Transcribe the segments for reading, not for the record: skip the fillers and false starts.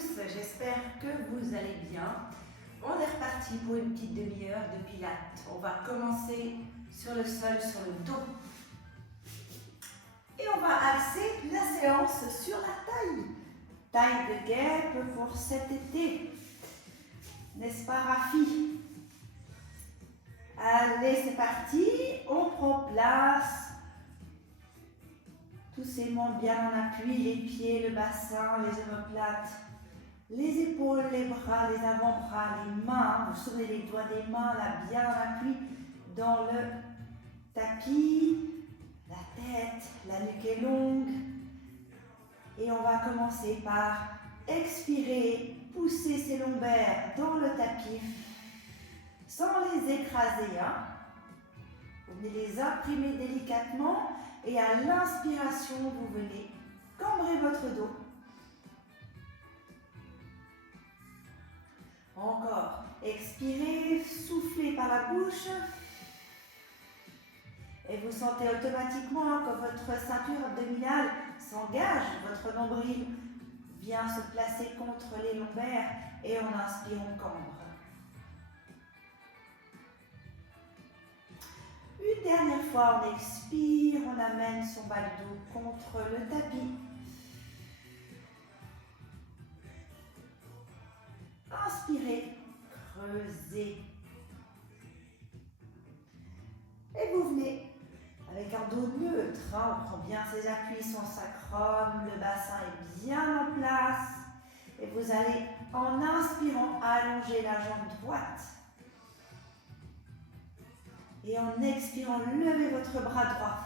tous, j'espère que vous allez bien. On est reparti pour une petite demi-heure de pilates. On va commencer sur le sol, sur le dos. Et on va axer la séance sur la taille. Taille de guêpe pour cet été. N'est-ce pas, Rafi? Allez, c'est parti. On prend place. Tous ces membres bien en appui, les pieds, le bassin, les omoplates, les épaules, les bras, les avant-bras, les mains. Vous souvenez les doigts des mains, là, bien en appui dans le tapis. La tête, la nuque est longue. Et on va commencer par expirer, pousser ses lombaires dans le tapis sans les écraser. Vous venez les imprimer délicatement et à l'inspiration, vous venez cambrer votre dos. Encore, expirez, soufflez par la bouche. Et vous sentez automatiquement que votre ceinture abdominale s'engage, votre nombril vient se placer contre les lombaires et on inspire, on cambre. Une dernière fois, on expire, on amène son bas de dos contre le tapis. Inspirez, creusez. Et vous venez avec un dos neutre. On prend bien ses appuis, son sacrum, le bassin est bien en place. Et vous allez, en inspirant, allonger la jambe droite. Et en expirant, levez votre bras droit.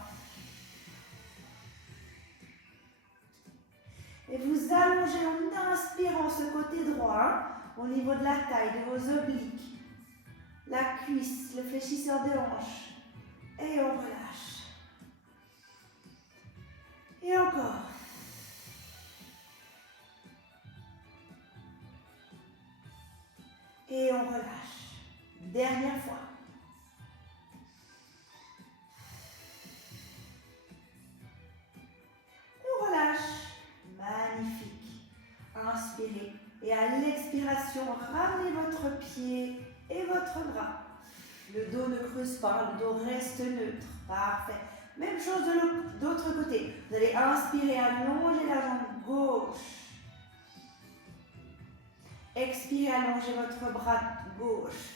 Et vous allongez en inspirant ce côté droit, au niveau de la taille, de vos obliques, la cuisse, le fléchisseur de hanche. Et on relâche. Et encore. Et on relâche. Dernière fois. On relâche. Magnifique. Inspirez. Et à l'expiration, ramenez votre pied et votre bras. Le dos ne creuse pas, le dos reste neutre. Parfait. Même chose de l'autre côté. Vous allez inspirer, allonger la jambe gauche. Expirez, allongez votre bras gauche.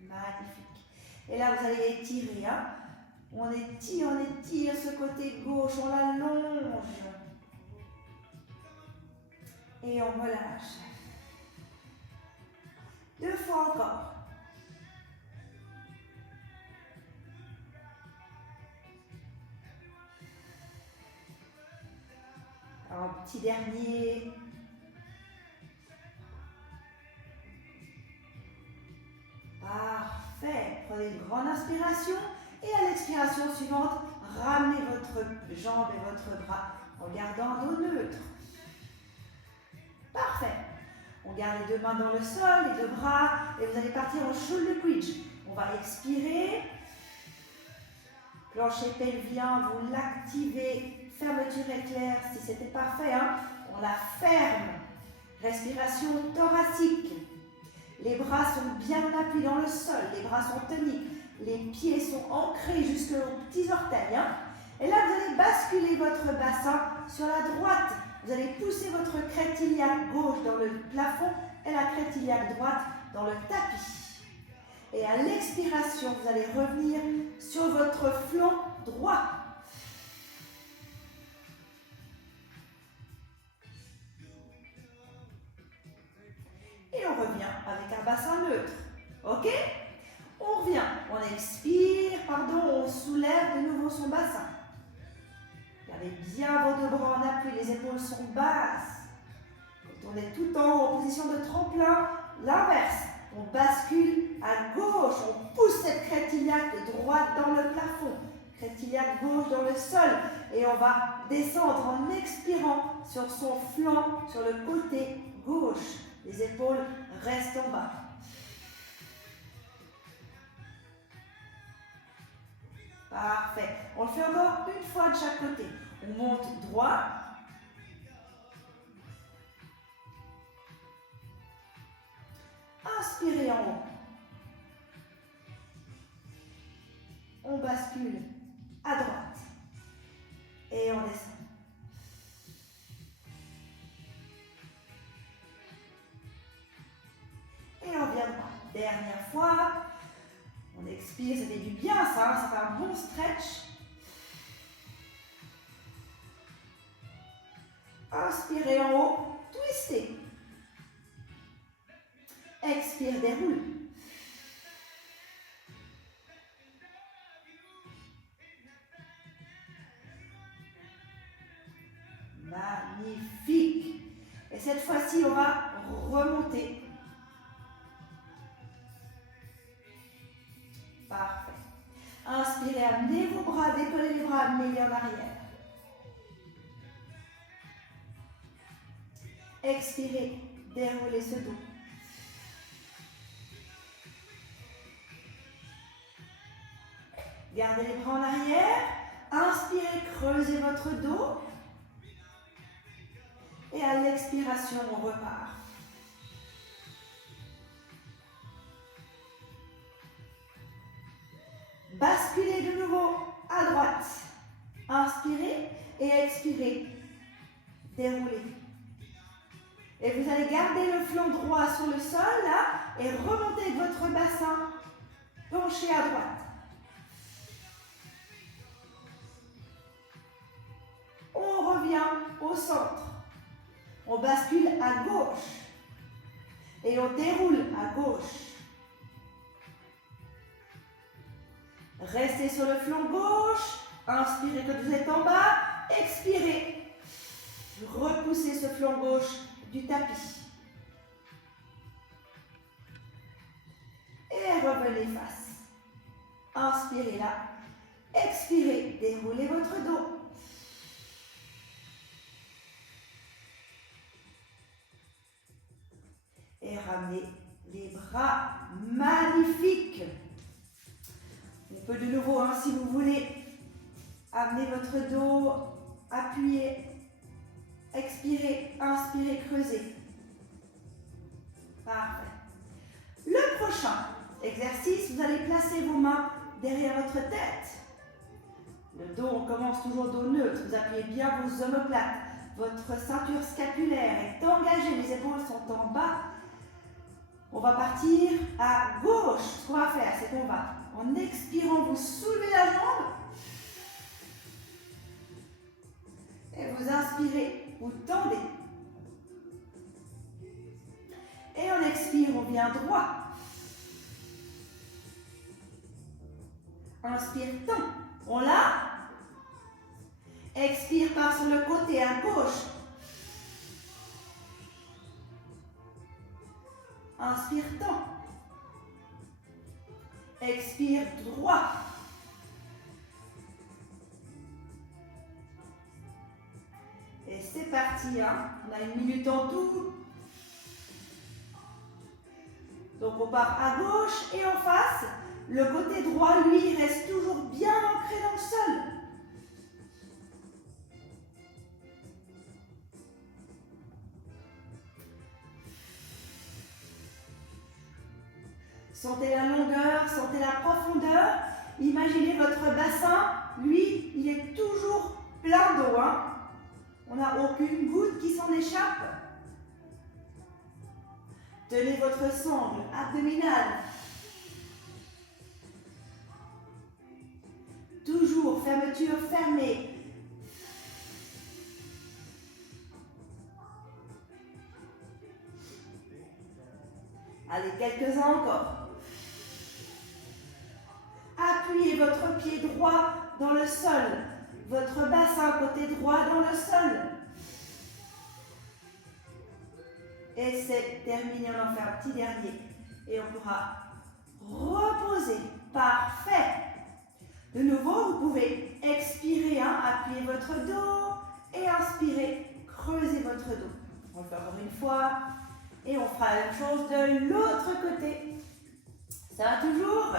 Magnifique. Et là, vous allez étirer. On étire ce côté gauche, on l'allonge. Et on relâche. 2 fois encore. Un petit dernier. Parfait. Prenez une grande inspiration et à l'expiration suivante, ramenez votre jambe et votre bras en gardant un dos neutre. Parfait. On garde les 2 mains dans le sol, les 2 bras et vous allez partir en shoulder bridge. On va expirer. Plancher pelvien, vous l'activez. Fermeture éclair si ce n'était pas fait. On la ferme. Respiration thoracique. Les bras sont bien en appui dans le sol. Les bras sont toniques. Les pieds sont ancrés jusqu'aux petits orteils. Et là, vous allez basculer votre bassin sur la droite. Vous allez pousser votre crête iliaque gauche dans le plafond et la crête iliaque droite dans le tapis. Et à l'expiration, vous allez revenir sur votre flanc droit. Et on revient avec un bassin neutre. Ok? On revient, on expire, on soulève de nouveau son bassin. Gardez bien vos 2 bras en appui, les épaules sont basses. Tournez tout en haut en position de tremplin. L'inverse, on bascule à gauche, on pousse cette crête iliaque droite dans le plafond. Crête iliaque gauche dans le sol. Et on va descendre en expirant sur son flanc, sur le côté gauche. Les épaules restent en bas. Parfait. On le fait encore une fois de chaque côté. On monte droit. Inspirez en haut. On bascule à droite. Et on descend. Et on vient droit. Dernière fois. On expire, ça fait du bien ça, hein, ça fait un bon stretch. Inspirez en haut, twistez. Expire, déroule. Magnifique. Et cette fois-ci, on va remonter. Parfait. Inspirez, amenez vos bras, décollez les bras, amenez-les en arrière. Expirez, déroulez ce dos. Gardez les bras en arrière. Inspirez, creusez votre dos. Et à l'expiration, on repart. Basculez de nouveau à droite. Inspirez et expirez. Déroulez. Et vous allez garder le flanc droit sur le sol, là, et remonter votre bassin penché à droite. On revient au centre. On bascule à gauche. Et on déroule à gauche. Restez sur le flanc gauche. Inspirez quand vous êtes en bas. Expirez. Repoussez ce flanc gauche du tapis. Et revenez face. Inspirez là. Expirez. Déroulez votre dos. Et ramenez les bras. Magnifique. On peut de nouveau, hein, si vous voulez, amener votre dos, appuyez, expirez, inspirez, creusez. Parfait. Le prochain exercice, vous allez placer vos mains derrière votre tête. Le dos, on commence toujours dos neutre. Vous appuyez bien vos omoplates. Votre ceinture scapulaire est engagée, les épaules sont en bas. On va partir à gauche. Ce qu'on va faire, c'est qu'on va, en expirant, vous soulevez la jambe. Et vous inspirez, vous tendez. Et on expire, on vient droit. Inspire, tend. On l'a. Expire, part sur le côté à gauche. Inspire, tend. Expire, droit. Et c'est parti, hein. On a 1 minute en tout. Donc on part à gauche et en face. Le côté droit, lui, il reste toujours bien ancré dans le sol. Sentez la longueur, sentez la profondeur. Imaginez votre bassin, lui, il est toujours plein d'eau. Hein. On n'a aucune goutte qui s'en échappe. Tenez votre sangle abdominale. Toujours fermeture fermée. Allez, quelques-uns encore. Appuyez votre pied droit dans le sol. Votre bassin côté droit dans le sol. Et c'est terminé, on en fait un petit dernier. Et on pourra reposer. Parfait. De nouveau, vous pouvez expirer, hein, appuyer votre dos et inspirer, creuser votre dos. On le fait encore une fois. Et on fera la même chose de l'autre côté. Ça va toujours?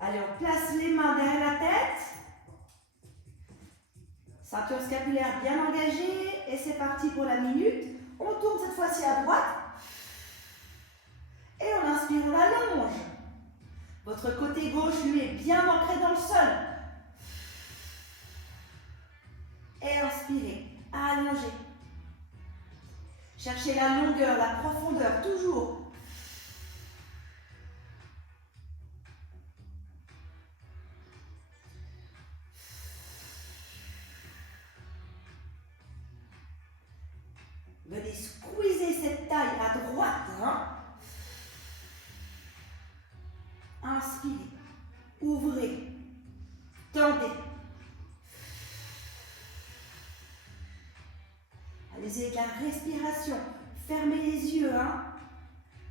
Allez, on place les mains derrière la tête. Ceinture scapulaire bien engagée. Et c'est parti pour la minute. On tourne cette fois-ci à droite. inspire, on allonge. Votre côté gauche, lui, est bien ancré dans le sol. Et inspirez, allongez. Cherchez la longueur, la profondeur, toujours. Venez squeezer cette taille à droite. Hein. Inspirez, ouvrez, tendez. Allez-y avec la respiration. Fermez les yeux. Hein.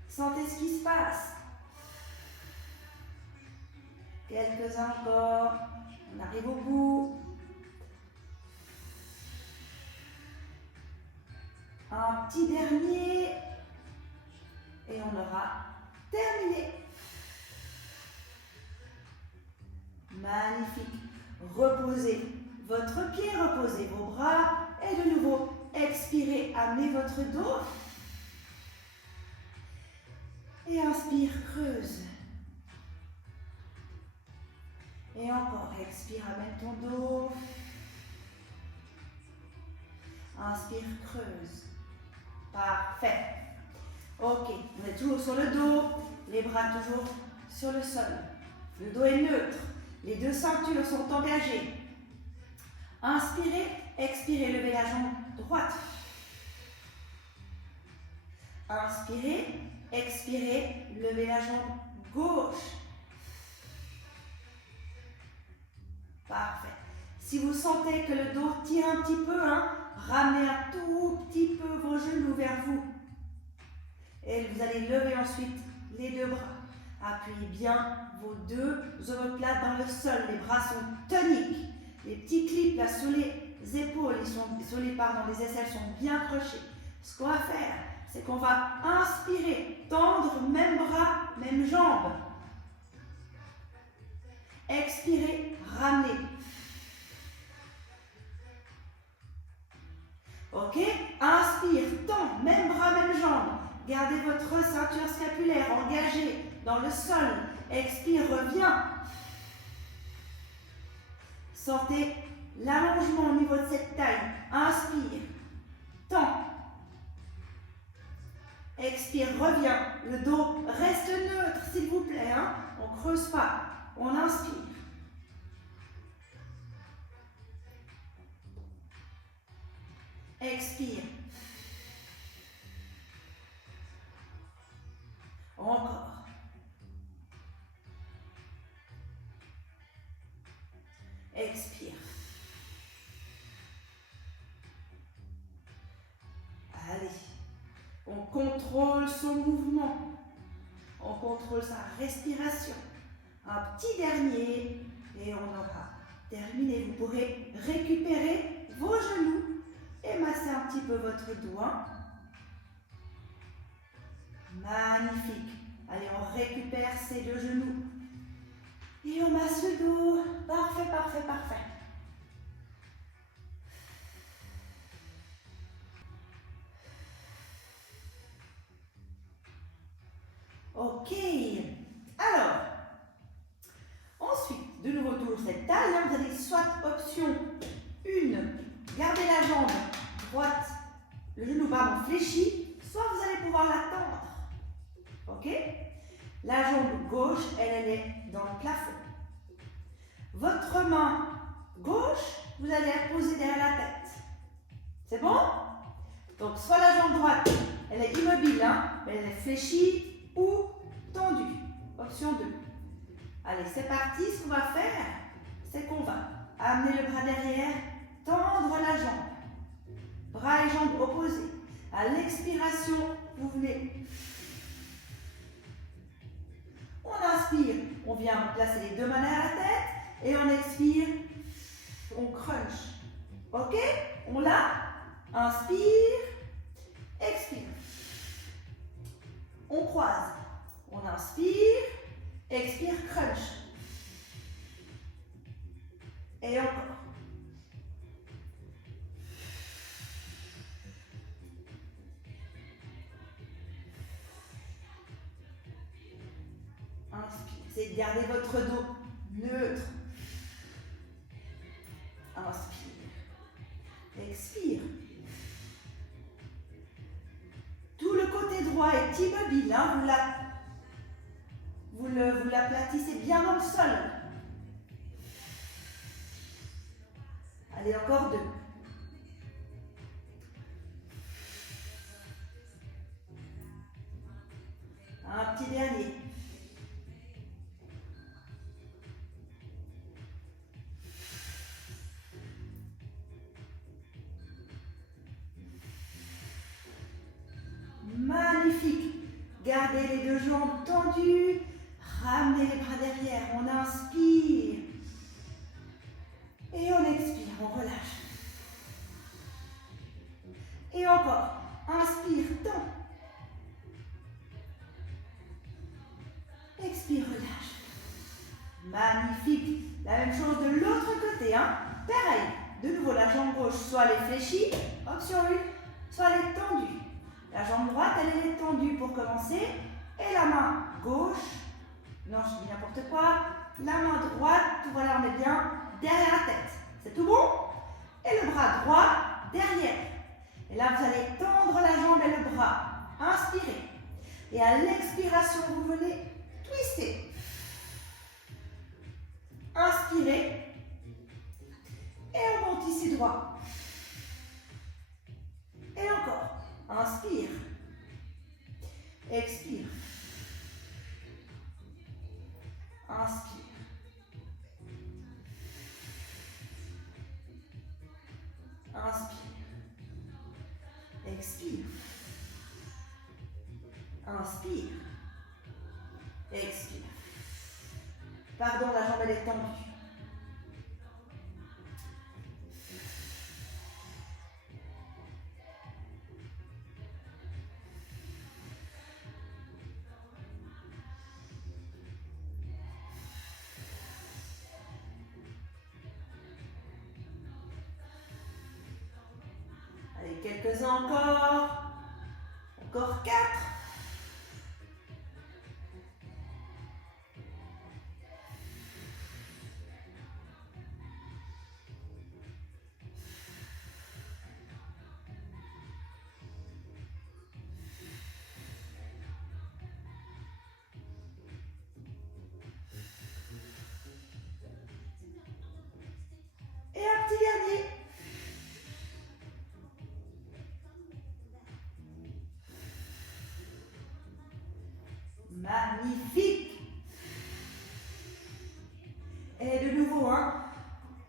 Sentez ce qui se passe. Quelques-uns encore. On arrive au bout. Un petit dernier. Et on aura terminé. Magnifique. Reposez votre pied, reposez vos bras. Et de nouveau, expirez, amenez votre dos. Et inspire, creuse. Et encore, expire, amène ton dos. Inspire, creuse. Parfait. Ok, on est toujours sur le dos, les bras toujours sur le sol. Le dos est neutre, les deux ceintures sont engagées. Inspirez, expirez, levez la jambe droite. Inspirez, expirez, levez la jambe gauche. Parfait. Si vous sentez que le dos tire un petit peu, hein, ramenez un tout petit peu vos genoux vers vous. Et vous allez lever ensuite les deux bras. Appuyez bien vos deux omoplates dans le sol. Les bras sont toniques. Les petits clips là sur les épaules, les aisselles sont bien accrochés. Ce qu'on va faire, c'est qu'on va inspirer, tendre, même bras, même jambes. Expirez, ramenez. Ok? Inspire, tend, même bras, même jambes. Gardez votre ceinture scapulaire engagée dans le sol. Expire, reviens. Sentez l'allongement au niveau de cette taille. Inspire, tend. Expire, reviens. Le dos reste neutre, s'il vous plaît. Hein? On ne creuse pas. On inspire. Expire. Encore. Expire. Allez. On contrôle son mouvement. On contrôle sa respiration. Un petit dernier et on aura terminé. Vous pourrez récupérer vos genoux et masser un petit peu votre doigt. Magnifique. Allez, on récupère ces deux genoux. Et on masse le dos. Parfait, parfait, parfait. Ok. Alors, ensuite, de nouveau toujours cette taille. Vous avez soit option 1, gardez la jambe droite, le genou pardon, fléchi, soit vous allez pouvoir la tendre. Ok? La jambe gauche, elle est dans le plafond. Votre main gauche, vous allez la poser derrière la tête. C'est bon? Donc, soit la jambe droite, elle est immobile, hein, mais elle est fléchie ou tendue. Option 2. Allez, c'est parti. Ce qu'on va faire, c'est qu'on va amener le bras derrière, tendre la jambe. Bras et jambes opposés. À l'expiration, vous venez. On inspire, on vient placer les deux mains à la tête et on expire, on crunch. Ok? On l'a. Inspire, expire. On croise. On inspire, expire, crunch. Et encore. Essayez de garder votre dos neutre. Inspire. Expire. Tout le côté droit est immobile. Hein? Vous l'aplatissez bien dans le sol. Allez, encore 2. Un petit dernier. Magnifique. Gardez les 2 jambes tendues. Ramenez les bras derrière. On inspire. Et on expire. On relâche. Et encore. Inspire. Tend. Expire. Relâche. Magnifique. La même chose de l'autre côté. Hein. Pareil. De nouveau, la jambe gauche, soit elle est fléchie. Option 1. Soit elle est tendue. La jambe droite, elle est tendue pour commencer. Et la main gauche, non, je dis n'importe quoi. La main droite, voilà, on est bien derrière la tête. C'est tout bon? Et le bras droit derrière. Et là, vous allez tendre la jambe et le bras. Inspirez. Et à l'expiration, vous venez twister. Inspirez. Et on monte ici droit. Et encore. Inspire. Expire. Inspire. Inspire. Expire. Inspire. Expire. Pardon, la jambe elle est tendue. Allez, quelques-uns encore. Encore 4. Et un petit dernier. Magnifique. Et de nouveau, hein,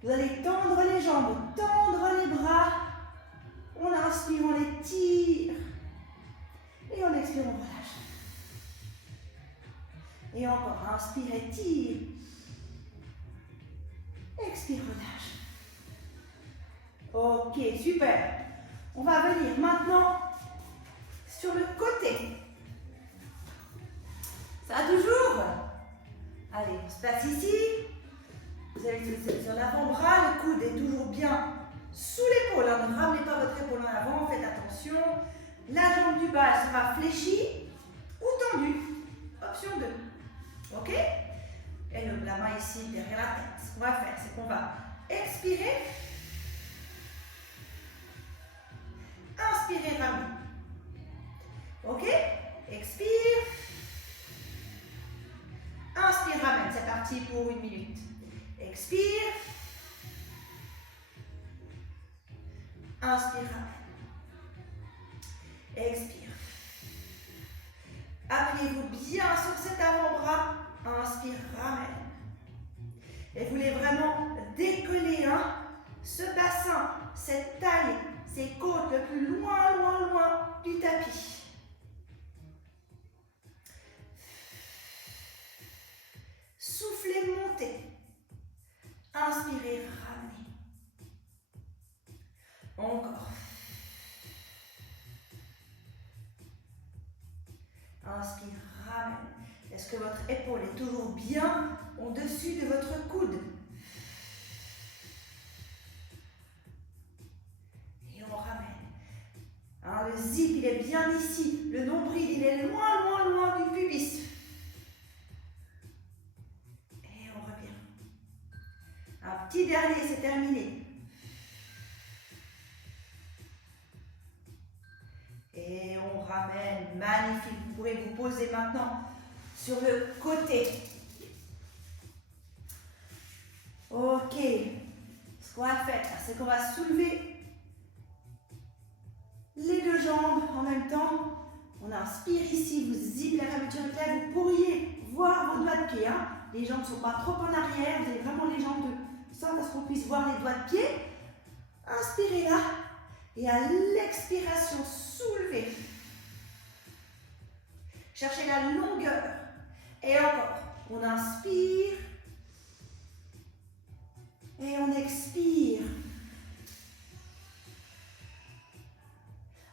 vous allez tendre les jambes, tendre les bras. On inspire, on les tire. Et on expire, on relâche. Et encore, inspire et tire. Expire, relâche. Ok, super. On va venir maintenant sur le côté. Ça va toujours? Allez, on se place ici. Vous avez sur l'avant-bras, le coude est toujours bien sous l'épaule. Ne ramenez pas votre épaule en avant, faites attention. La jambe du bas elle sera fléchie ou tendue. Option 2. Ok? Et la main ici derrière la tête. Ce qu'on va faire, c'est qu'on va expirer. Inspirez, ramenez. Ok? Expire. Inspire, ramène. C'est parti pour 1 minute. Expire. Inspire, ramène. Expire. Appuyez-vous bien sur cet avant-bras. Inspire, ramène. Et vous voulez vraiment décoller ce bassin, cette taille, ces côtes le plus loin, loin, loin du tapis. Soufflez, montez. Inspirez, ramenez. Encore. Inspire, ramène. Est-ce que votre épaule est toujours bien au-dessus de votre coude? Et on ramène. Le zip, il est bien ici. Le nombril, il est loin, loin, loin du pubis. petit dernier, c'est terminé. Et on ramène, magnifique. Vous pourrez vous poser maintenant sur le côté. Ok. Ce qu'on va faire, c'est qu'on va soulever les deux jambes en même temps. On inspire ici, vous zippez la fermeture éclair. Vous pourriez voir vos doigts de pied. Hein. Les jambes ne sont pas trop en arrière. Vous avez vraiment les jambes de sorte à ce qu'on puisse voir les doigts de pied. Inspirez là. Et à l'expiration, soulevez. Cherchez la longueur. Et encore. On inspire. Et on expire.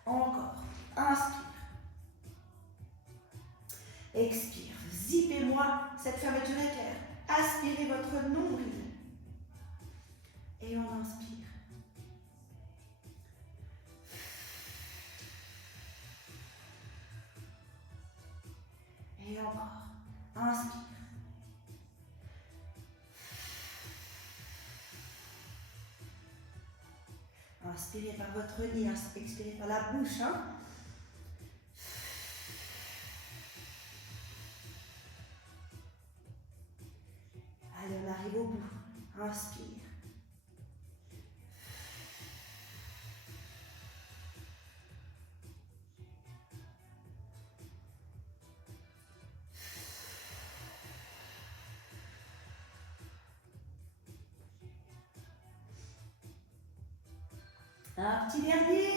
Encore. Inspire. Expire. Zippez-moi cette fermeture éclair. Aspirez votre nombril. Et on inspire. Et encore. Inspire. Inspirez par votre nez, expirez par la bouche. Hein. Allez, on arrive au bout. Inspire. Un petit dernier.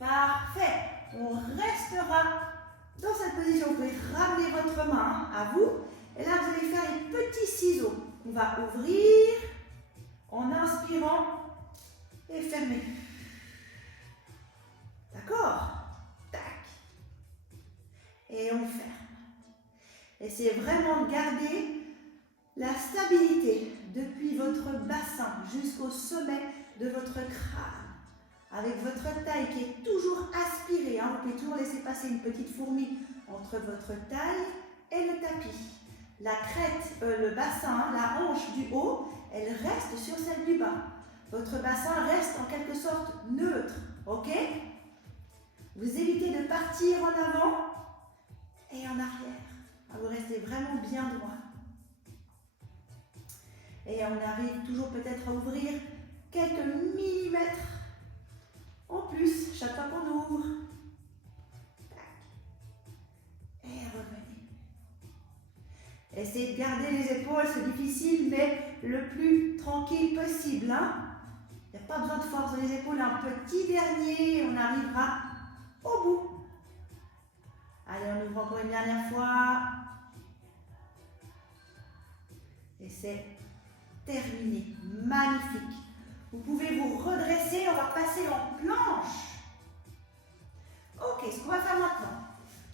Parfait. On restera dans cette position. Vous pouvez ramener votre main à vous. Et là, vous allez faire les petits ciseaux. On va ouvrir en inspirant et fermer. D'accord? Tac. Et on ferme. Essayez vraiment de garder la stabilité depuis votre bassin jusqu'au sommet de votre crâne. Avec votre taille qui est toujours aspirée. Hein. Vous pouvez toujours laisser passer une petite fourmi entre votre taille et le tapis. La crête, le bassin, la hanche du haut, elle reste sur celle du bas. Votre bassin reste en quelque sorte neutre. Ok? Vous évitez de partir en avant et en arrière. Vous restez vraiment bien droit. Et on arrive toujours peut-être à ouvrir quelques millimètres en plus chaque fois qu'on ouvre. Et revenez. Essayez de garder les épaules, c'est difficile, mais le plus tranquille possible. Hein. Il n'y a pas besoin de force dans les épaules. Un petit dernier, on arrivera au bout. Allez, on ouvre encore une dernière fois. Et c'est terminé. Magnifique. Vous pouvez vous redresser. On va passer en planche. Ok, ce qu'on va faire maintenant,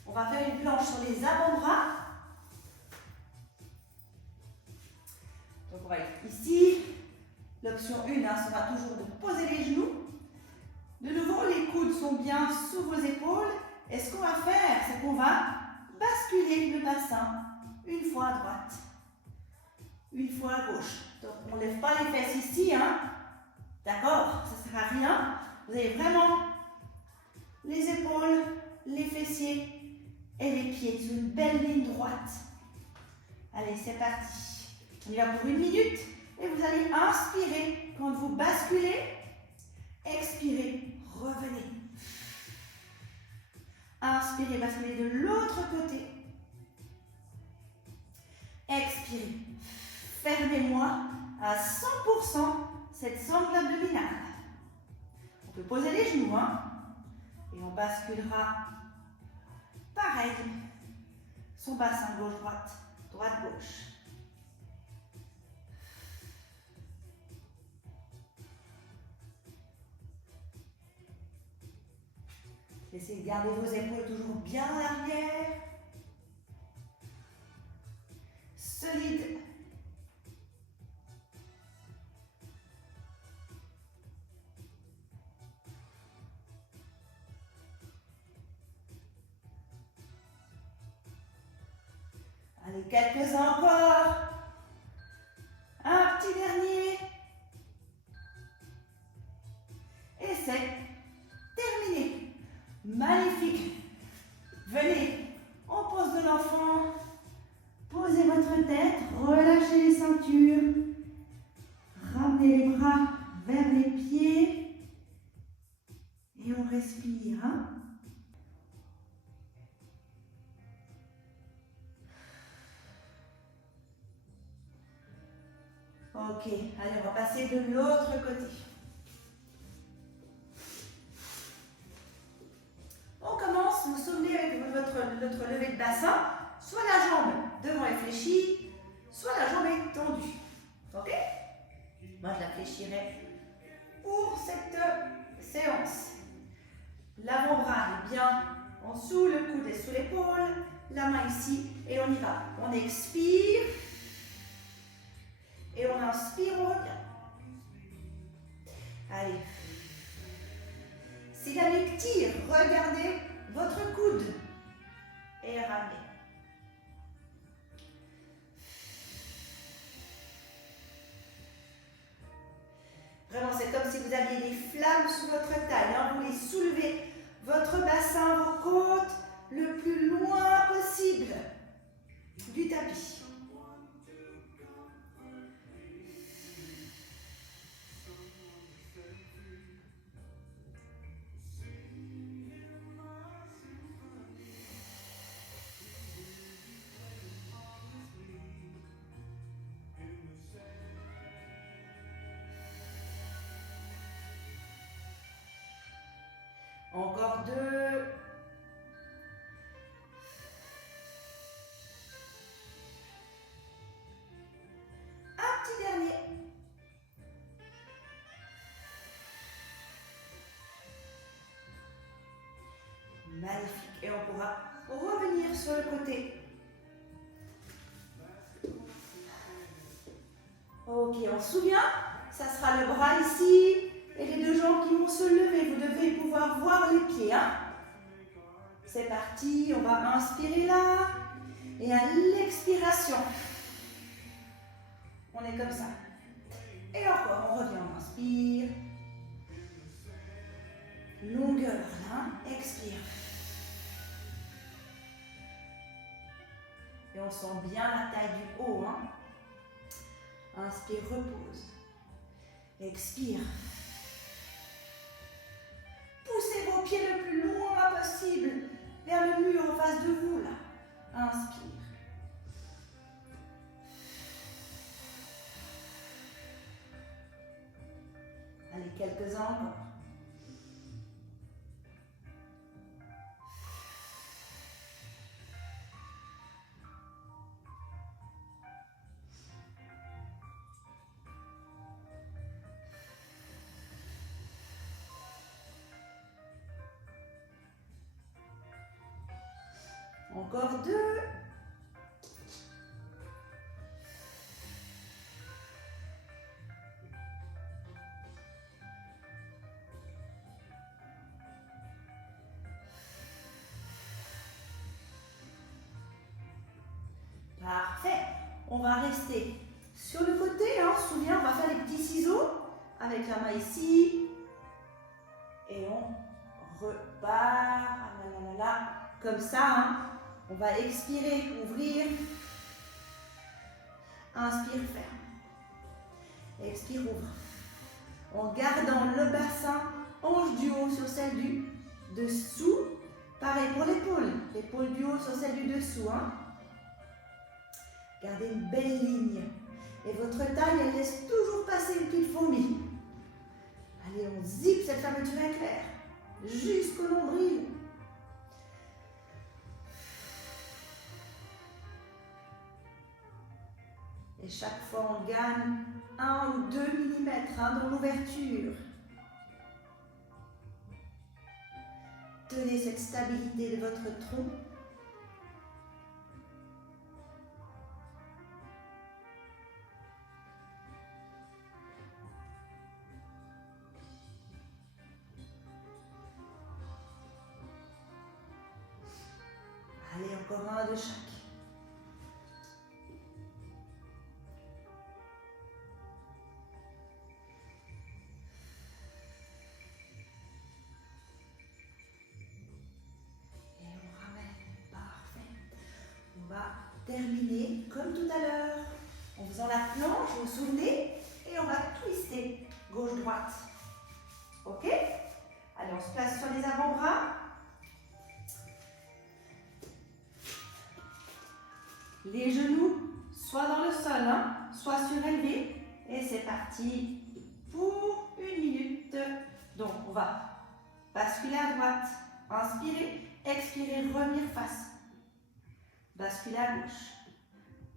on va faire une planche sur les avant-bras. Donc on va être ici. L'option 1 sera toujours de poser les genoux. De nouveau, les coudes sont bien sous vos épaules. Et ce qu'on va faire, c'est qu'on va basculer le bassin une fois à droite, une fois à gauche. Donc on ne lève pas les fesses ici, hein. D'accord? Ça ne sert à rien. Vous avez vraiment les épaules, les fessiers et les pieds sur une belle ligne droite. Allez, c'est parti. On y va pour 1 minute et vous allez inspirer quand vous basculez. Expirez, revenez. Inspirez, basculez de l'autre côté. Expirez. Fermez-moi à 100% cette sangle abdominale. On peut poser les genoux, hein, et on basculera pareil. Son bassin gauche-droite, droite-gauche. Essayez de garder vos épaules toujours bien à l'arrière. Solide. Allez, quelques-uns encore. Ok, allez, on va passer de l'autre côté. On commence, vous vous souvenez avec notre levée de bassin, soit la jambe devant est fléchie, soit la jambe est tendue. Ok? Moi, je la fléchirai pour cette séance. L'avant-bras est bien en dessous, le coude est sous l'épaule, la main ici, et on y va. On expire, et on inspire, on revient. Allez. Si la nuque tire, regardez votre coude et ramenez. Vraiment, c'est comme si vous aviez des flammes sous votre taille. Hein. Vous les soulevez, votre bassin, vos côtes, le plus loin possible du tapis. Encore 2. Un petit dernier. Magnifique. Et on pourra revenir sur le côté. Ok, on se souvient, ça sera le bras ici et les deux jambes qui vont se lever. Vous devez pouvoir voir les pieds. Hein. C'est parti, on va inspirer là. Et à l'expiration, on est comme ça. Et encore, on revient, on inspire. Longueur là, expire. Et on sent bien la taille du haut. Hein. Inspire, repose. Expire. Poussez vos pieds le plus loin possible vers le mur en face de vous là. Inspire. Allez, quelques-uns encore. Encore 2. Parfait. On va rester sur le côté. Hein. Souviens, on va faire les petits ciseaux avec la main ici. Et on repart. Ah là là là là. Comme ça. Hein. On va expirer, ouvrir. Inspire, ferme. Expire, ouvre. En gardant le bassin, hanche du haut sur celle du dessous. Pareil pour l'épaule. L'épaule du haut sur celle du dessous. Hein. Gardez une belle ligne. Et votre taille, elle laisse toujours passer une petite fourmi. Allez, on zippe cette fermeture éclair. Jusqu'au nombril. Et chaque fois, on gagne 1 ou 2 mm dans l'ouverture. Tenez cette stabilité de votre tronc. Allez, encore un de chaque. Terminer comme tout à l'heure en faisant la planche, vous vous souvenez, et on va twister gauche-droite. Ok? Allez, on se place sur les avant-bras. Les genoux soit dans le sol, hein, soit surélevés, Et c'est parti pour 1 minute. Donc, on va basculer à droite, inspirer, expirer, revenir face. Basculer à gauche,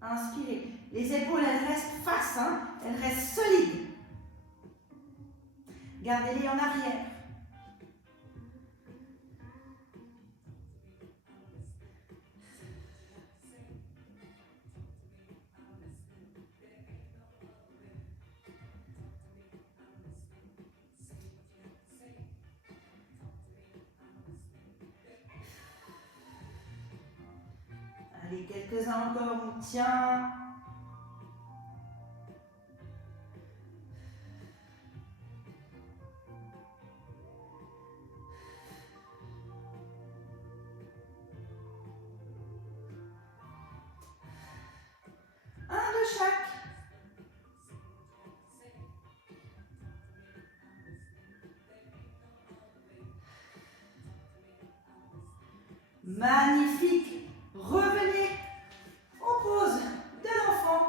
inspirer. Les épaules, elles restent face, hein? Elles restent solides. Gardez-les en arrière. Allez, quelques-uns encore, on tient. Un de chaque. Magnifique. Revenez en pause de l'enfant.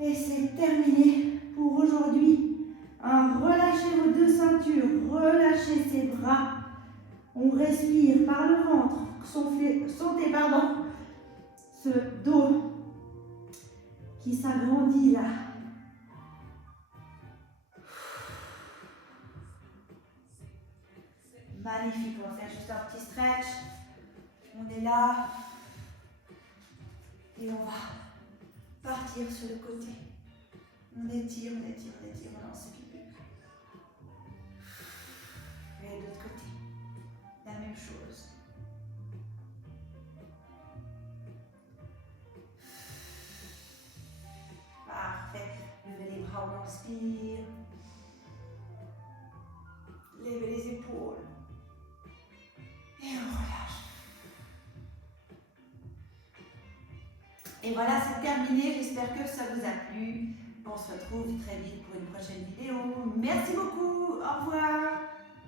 Et c'est terminé pour aujourd'hui. Relâchez vos 2 ceintures, relâchez ses bras. On respire par le ventre. Sentez, pardon, ce dos qui s'agrandit là. Magnifique, on va faire juste un petit stretch. On est là. Et on va partir sur le côté. On étire, on étire, on étire, on lance pipi. Et de l'autre côté, la même chose. Parfait. Levez les bras, on inspire. Levez les épaules. Et on relâche. Et voilà, c'est terminé. J'espère que ça vous a plu. On se retrouve très vite pour une prochaine vidéo. Merci beaucoup.